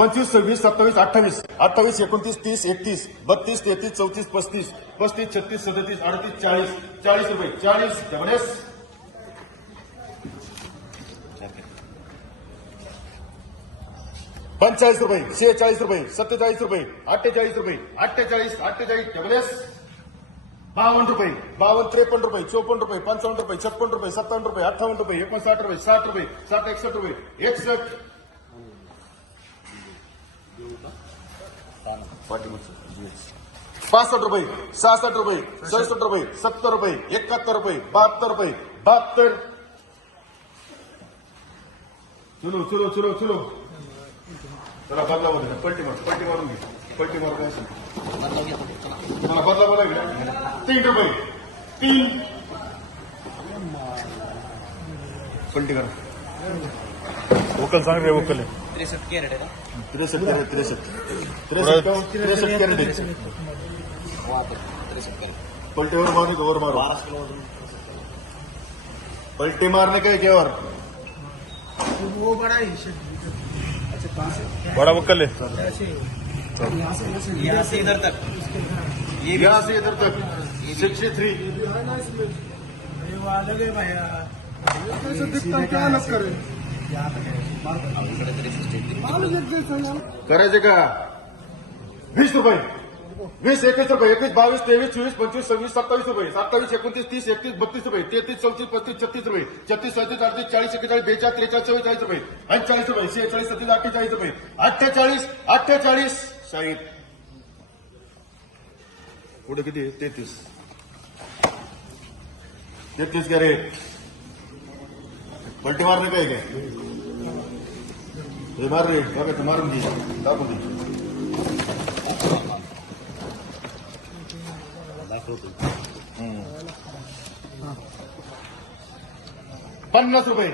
पंचवीस, सव्वीस, सत्तावीस, अठ्ठावीस अठ्ठावीस, एकोणतीस, तीस, एकतीस, बत्तीस, तेहतीस, चौतीस, पस्तीस पस्तीस, छत्तीस, सदतीस, अडतीस, चाळीस चाळीस रुपये, चाळीस डबलेस पंचेचाळीस रुपये, शेहेचाळीस रुपये, सत्तेचाळीस रुपये, अठ्ठेचाळीस रुपये, अठ्ठेचाळीस अठ्ठेचाळीस डबलेस बावन्न रुपये, बावन्न, त्रेपन्न रुपये, चोपन्न रुपये, पंचावन्न रुपये, छप्पन्न रुपये, सत्तावन्न रुपये, अठ्ठावन्न रुपये, एकोणसाठ रुपये, साठ रुपये, साठ एकसठ रुपये, एकसष्ट. पासष्ट रुपये सहासष्ट रुपये सहासष्ट रुपये सत्तर रुपये एकाहत्तर रुपये बहात्तर रुपये बहात्तर. चलो चलो चलो चलो. चला बदला बदला पलटी मार पलटी मारून घे पलटी मारून काय मला बदला बदला घ्या. तीन रुपये. तीन. पलटी करा. वकल सांग रे वकल. त्रेसष्ट कॅरेट आहे ना? त्रेसष्ट कॅरेट त्रेसष्ट. त्रेसष्ट त्रेसष्ट कॅरेट. आहे. वाहतूक त्रेसष्ट कॅरेट. पलटीवर मारू वर मारू. बारा किलो वज़न पलटी मारने का क्या और वो बड़ा ही अच्छा पास बड़ा वकल. है यहाँ से यहाँ से यहाँ से इधर तक यहाँ से इधर तक सिक्सटी थ्री भैया. कैसे दिखता क्या करे मालूम एक जैसा करायचे का? वीस रुपये. वीस एकवीस रुपये. एकवीस बावीस तेवीस चोवीस पंचवीस सव्वीस सत्तावीस रुपये. सत्तावीस एकोणतीस तीस एकतीस बत्तीस रुपये. तेहतीस चौतीस पस्तीस छत्तीस रुपये. छत्तीस सत्तीस अडतीस चाळीस एकेचाळीस बेचाळीस त्रेचाळीस चव्वेचाळीस रुपये. अठ्ठेचाळीस रुपये. शेहेचाळीस सत्तीस अठ्ठेचाळीस रुपये. अठ्ठेचाळीस अठ्ठेचाळीस. साईठ पुढे किती? तेहतीस. तेहतीस कॅरेट. पलटी मारणे काय? काय हे? मार रे बघा तू मारून दे दाबून दे पन्नास रुपये,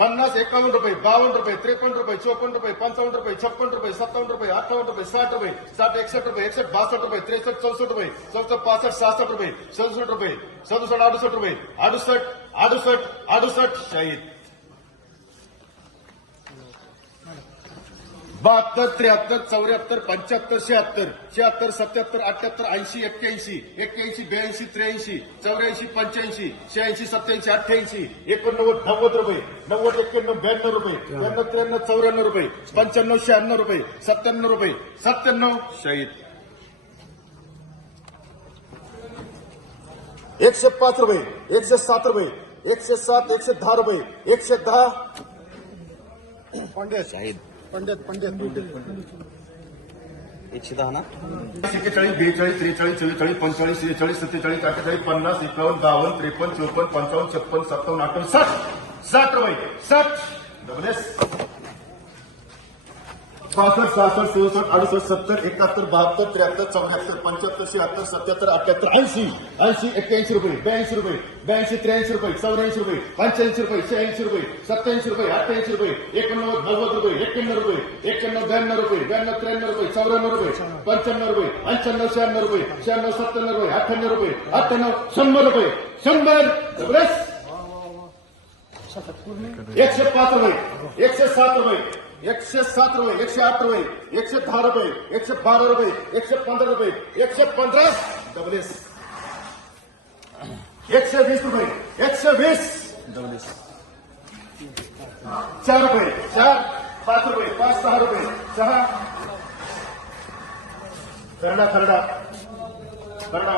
पन्नास एकावन्न रुपये बावन्न रुपये त्रेपन्न रुपये चोपन्न रुपये पंचावन्न रुपये, छप्पन रुपये सत्तावन्न रुपये अठ्ठावन्न रुपये, साठ रुपये, साठ, एकसठ रुपये, एकसठ, बासठ रुपये त्रेसष्ट चौसठ रुपये, चौसठ पासष्ट सहासष्ट रुपये सदुसष्ट रुपये सदुसष्ट अड़सठ रुपये, अड़सठ अड़सठ अडुसष्ट शाहीद बहात्तर त्र्याहत्तर चौऱ्याहत्तर पंच्याहत्तर शहात्तर शहात्तर सत्याहत्तर अठ्याहत्तर ऐंशी एक्क्याऐंशी एक्क्याऐंशी ब्याऐंशी त्र्याऐंशी चौऱ्याऐंशी पंच्याऐंशी शहाऐंशी सत्याऐंशी अठ्ठ्याऐंशी एकोणनव्वद नव्वद रुपये नव्वद एक्क्याण्णव ब्याण्णव रुपये ब्याण्णव त्र्याण्णव चौऱ्याण्णव रुपये पंच्याण्णव शहाण्णव रुपये सत्त्याण्णव रुपये सत्त्याण्णव शाहीद. एकशे पाच रुपये एकशे सात रुपये एकशे सात एकशे दहा रुपये एकशे दहा. पांड्या शाहीद पंडित पंडित। एकशे दहा ना एक्केचाळीस बेचाळीस त्रेचाळीस चव्वेचाळीस पंचेचाळीस शेहेचाळीस सत्तेचाळीस अठ्ठेचाळीस पन्नास एकावन्न बावन्न त्रेपन्न चोपन्न पंचावन्न छप्पन्न सत्तावन्न अठ्ठावन्न साठ! साठ रुपये! साठ! Double S! पासष्ट सहासष्ट सदुसष्ट अडुसष्ट सत्तर एकाहत्तर बहात्तर त्र्याहत्तर चौऱ्याहत्तर पंच्याहत्तर शहात्तर सत्याहत्तर अठ्याहत्तर ऐंशी ऐंशी एक्क्याऐंशी रुपये ब्याऐंशी रुपये ब्याऐंशी त्र्याऐंशी रुपये चौऱ्याऐंशी रुपये पंच्याऐंशी रुपये शहाऐंशी रुपये सत्याऐंशी रुपये अठ्ठ्याऐंशी रुपये एकोणनव्वद नव्वद रुपये एक्क्याण्णव रुपये एक्क्याण्णव ब्याण्णव रुपये ब्याण्णव त्र्याण्णव रुपये चौऱ्याण्णव रुपये पंच्याण्णव रुपये पंच्याण्णव शहाण्णव रुपये शहाण्णव सत्त्याण्णव रुपये अठ्ठ्याण्णव रुपये अठ्ठ्याण्णव शंभर रुपये शंभर एकशे पाच रुपये एकशे सात रुपये एकशे सात रुपये एकशे आठ रुपये एकशे दहा रुपये एकशे बारा रुपये एकशे पंधरा रुपये एकशे पंधरा डबल एस एकशे वीस रुपये एकशे वीस डबल एस चार रुपये चार पाच रुपये पाच सहा रुपये सहा। खरडा खरडा खरडा